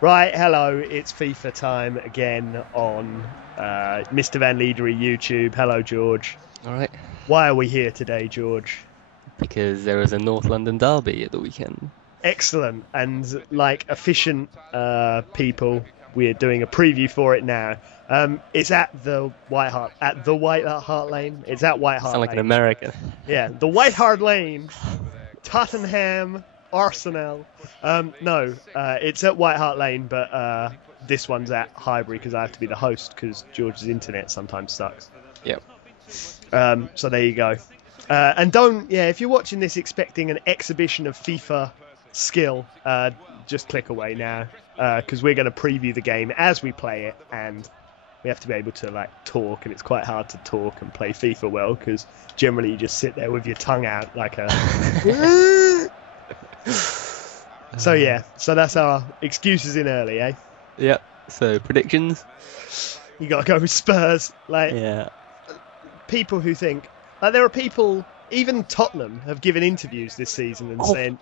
Right, hello, it's FIFA time again on Mr. Van Leadery YouTube. Hello, George. All right, Why are we here today, George? because there was a North London derby at the weekend. Excellent, and like efficient people, we're doing a preview for it now. It's at the White Hart Lane. It's at White You sound Hart like an Lane. American. Yeah, the White Hart Lane. Tottenham, Arsenal. No, it's at White Hart Lane, but this one's at Highbury because I have to be the host because George's internet sometimes sucks. Yep. So there you go. And don't, if you're watching this expecting an exhibition of FIFA skill, just click away now because we're going to preview the game as we play it, and we have to be able to like talk, and it's quite hard to talk and play FIFA well because generally you just sit there with your tongue out like a. So that's our excuses in early, eh? Yep. So predictions. You got to go with Spurs, like. Yeah. People who think like there are people, even Tottenham have given interviews this season and saying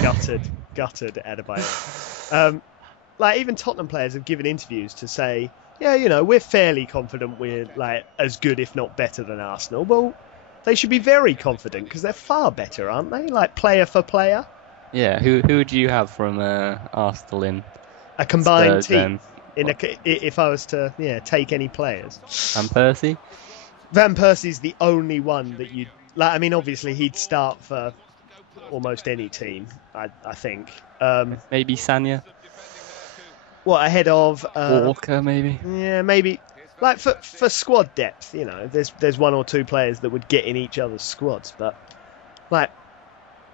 gutted Adebayo. Like even Tottenham players have given interviews to say, yeah, we're fairly confident we're like as good if not better than Arsenal. Well, they should be very confident because they're far better, aren't they? Like player for player. Yeah. Who would you have from Arsenal in A combined Spurs, team. then? If I was to take any players. And Percy? Van Persie's the only one that you'd like. I mean, obviously he'd start for almost any team. I think. Maybe Sanya? What ahead of Walker, maybe? Yeah, maybe. Like for squad depth, there's one or two players that would get in each other's squads, but like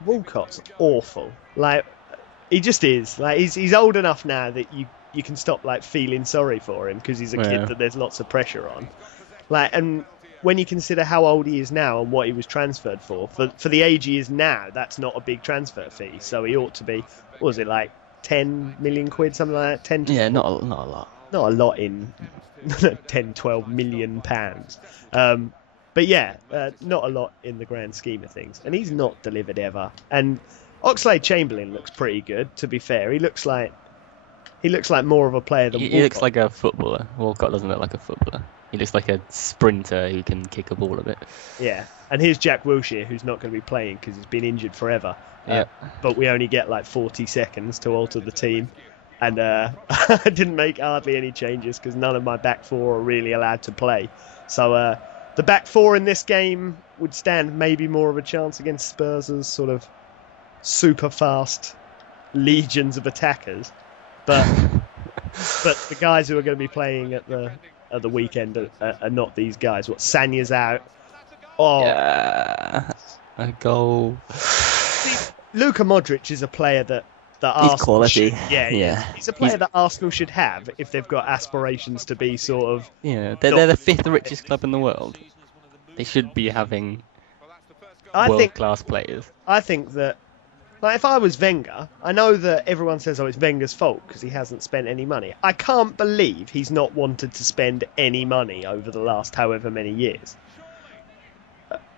Walcott's awful. Like he just is. Like he's old enough now that you can stop like feeling sorry for him because he's a kid that there's lots of pressure on. Like and when you consider how old he is now and what he was transferred for the age he is now, that's not a big transfer fee. So he ought to be. What was it like 10 million quid, something like that? 10. Yeah, not a lot. Not a lot in 10, 12 million pounds. But yeah, not a lot in the grand scheme of things. And he's not delivered ever. And Oxlade-Chamberlain looks pretty good, to be fair. He looks like more of a player than Walcott. He looks like a footballer. Walcott doesn't look like a footballer. He looks like a sprinter who can kick a ball a bit. Yeah. And here's Jack Wilshere, who's not going to be playing because he's been injured forever. But we only get like 40 seconds to alter the team. And I didn't make hardly any changes because none of my back four are really allowed to play. So the back four in this game would stand maybe more of a chance against Spurs' sort of super fast legions of attackers. But the guys who are going to be playing at the weekend are not these guys. What, Sanya's out? Oh, yeah. A goal. Luka Modric is a player that He's Arsenal quality. He's a player that Arsenal should have if they've got aspirations to be sort of. Yeah, they're the fifth richest club in the world. They should be having world-class players. I think that, like, if I was Wenger, I know that everyone says, it's Wenger's fault because he hasn't spent any money. I can't believe he's not wanted to spend any money over the last however many years.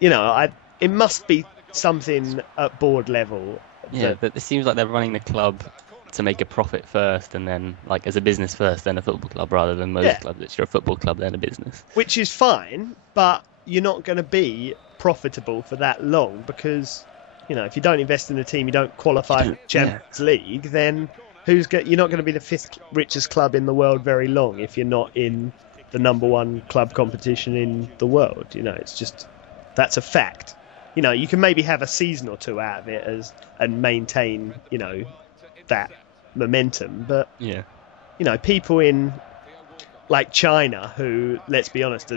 It must be something at board level. Yeah, but it seems like they're running the club to make a profit first, and then, like, as a business first, then a football club, rather than most clubs. It's you're a football club, then a business. Which is fine, but you're not going to be profitable for that long because, if you don't invest in the team, you don't qualify for the Champions League, then you're not going to be the fifth richest club in the world very long if you're not in the number one club competition in the world. It's just, that's a fact. You can maybe have a season or two out of it and maintain, that momentum. But, people in, like, China who, let's be honest,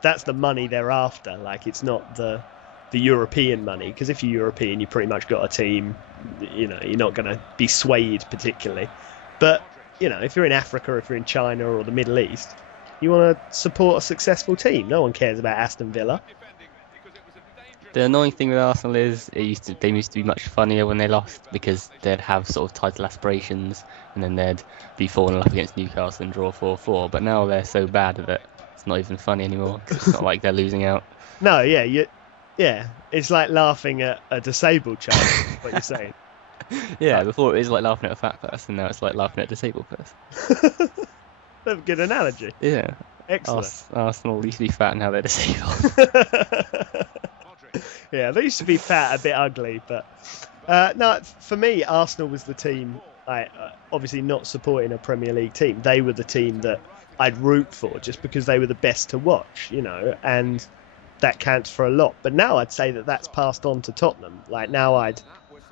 that's the money they're after. Like, it's not the European money. Because if you're European, you pretty much got a team. You're not going to be swayed particularly. But, if you're in Africa or if you're in China or the Middle East, you want to support a successful team. No one cares about Aston Villa. The annoying thing with Arsenal is they used to be much funnier when they lost because they'd have sort of title aspirations and then they'd be falling up against Newcastle and draw 4-4. But now they're so bad that it's not even funny anymore. 'Cause it's not like they're losing out. No, it's like laughing at a disabled child. What you're saying? Yeah, Like, before it was like laughing at a fat person, now it's like laughing at a disabled person. that's a good analogy. Yeah. Excellent. Arsenal used to be fat and now they're disabled. Yeah, they used to be fat, a bit ugly, but no, for me, Arsenal was the team. Obviously not supporting a Premier League team. They were the team that I'd root for just because they were the best to watch, and that counts for a lot. But now I'd say that that's passed on to Tottenham. Like now,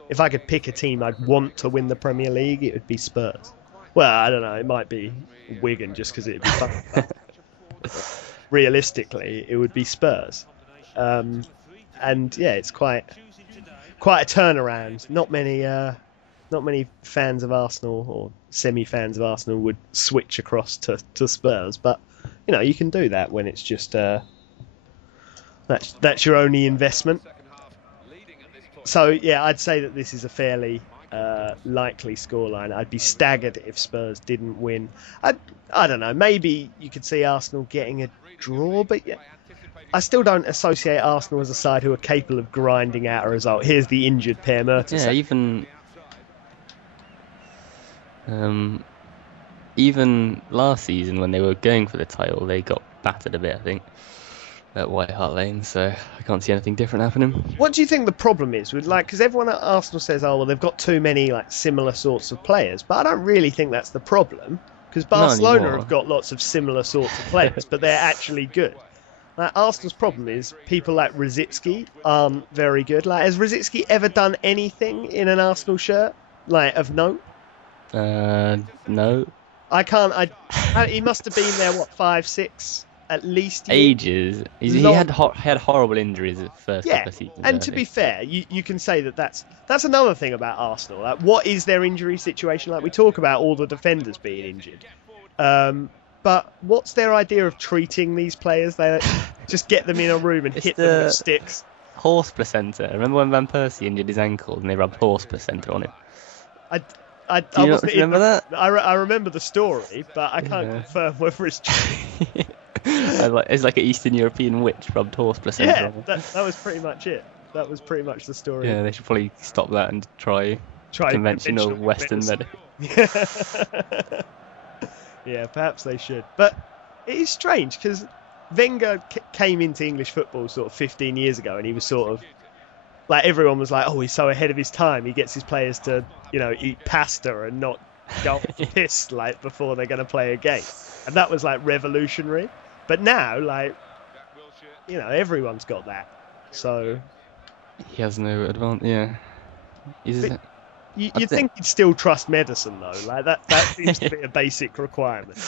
if I could pick a team I'd want to win the Premier League, it would be Spurs. Well, I don't know. It might be Wigan just because it'd be fun. But realistically, it would be Spurs. And yeah, it's quite a turnaround. Not many fans of Arsenal or semi-fans of Arsenal would switch across to Spurs, but you can do that when it's just that's your only investment. So yeah, I'd say that this is a fairly likely scoreline. I'd be staggered if Spurs didn't win. I don't know. Maybe you could see Arsenal getting a draw, but yeah, I still don't associate Arsenal as a side who are capable of grinding out a result. Here's the injured Per Yeah, Mertesacker. even last season when they were going for the title, they got battered a bit, I think, at White Hart Lane. So I can't see anything different happening. What do you think the problem is with because everyone at Arsenal says, oh well, they've got too many similar sorts of players, but I don't really think that's the problem because Not Barcelona anymore. have got lots of similar sorts of players, but they're actually good. Arsenal's problem is people like Rosicky aren't very good. Has Rosicky ever done anything in an Arsenal shirt of note? No. I can't. He must have been there 5, 6 at least years. Ages. He had horrible injuries at the first Yeah, couple of seasons. and to be fair, you can say that's another thing about Arsenal. What is their injury situation like? We talk about all the defenders being injured, but what's their idea of treating these players? They just get them in a room and hit them with sticks. Horse placenta. Remember when Van Persie injured his ankle and they rubbed horse placenta on him? I wasn't remember that. I remember the story, but I can't confirm whether it's true. It's like an Eastern European witch rubbed horse placenta on him. That was pretty much it. That was pretty much the story. Yeah, they should probably stop that and try conventional Western medicine. Yeah, perhaps they should. But it is strange because Wenger came into English football sort of 15 years ago, and he was sort of everyone was like, oh, he's so ahead of his time. He gets his players to eat pasta and not go off the piss before they're going to play a game, and that was revolutionary. But now everyone's got that, so he has no advantage. Yeah, you'd think he'd still trust medicine though. That seems to be a basic requirement.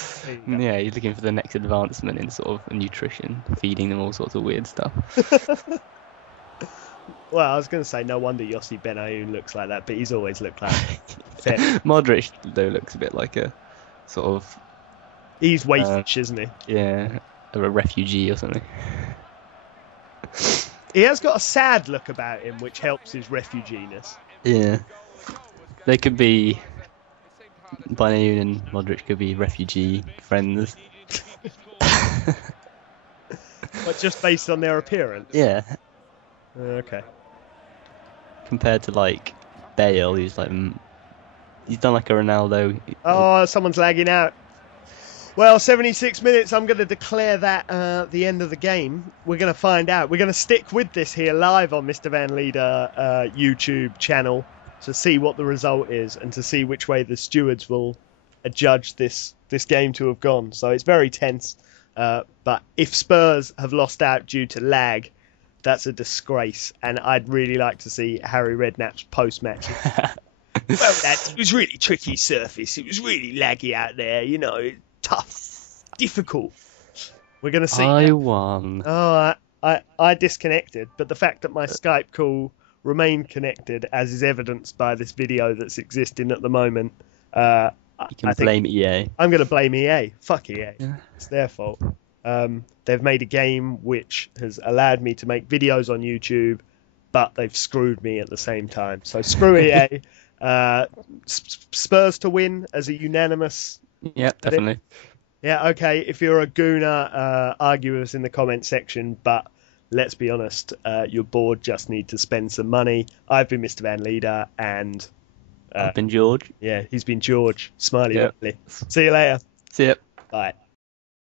Yeah, he's looking for the next advancement in sort of nutrition, feeding them all sorts of weird stuff. Well, I was going to say no wonder Yossi Benayoun looks like that, but he's always looked like Modric though looks a bit like a sort of. He's waifish, isn't he? Yeah, or a refugee or something. He has got a sad look about him, which helps his refugee-ness. Yeah, they could be. Benayoun and Modric could be refugee friends. But just based on their appearance? Yeah. Okay. Compared to Bale, who's he's done like a Ronaldo. Oh, someone's lagging out. Well, 76 minutes, I'm going to declare that the end of the game. We're going to find out. We're going to stick with this here live on Mr. Van Leader YouTube channel to see what the result is and to see which way the stewards will adjudge this game to have gone. So it's very tense. But if Spurs have lost out due to lag, that's a disgrace. And I'd really like to see Harry Redknapp's post-match. Well, lads, it was really tricky surface. It was really laggy out there, tough, difficult. We're going to see. I won. Oh, I disconnected, but the fact that my Skype call remained connected, as is evidenced by this video that's existing at the moment, you can blame EA. I'm going to blame EA. Fuck EA. Yeah. It's their fault. They've made a game which has allowed me to make videos on YouTube, but they've screwed me at the same time. So screw EA. Spurs to win as a unanimous. Yeah, definitely. Yeah, okay. If you're a gooner, argue with us in the comment section. But let's be honest, your board just need to spend some money. I've been Mr. Van Leader, and I've been George. Yeah, he's been George. Smiley Yep. Wiley. See you later. See ya. Bye.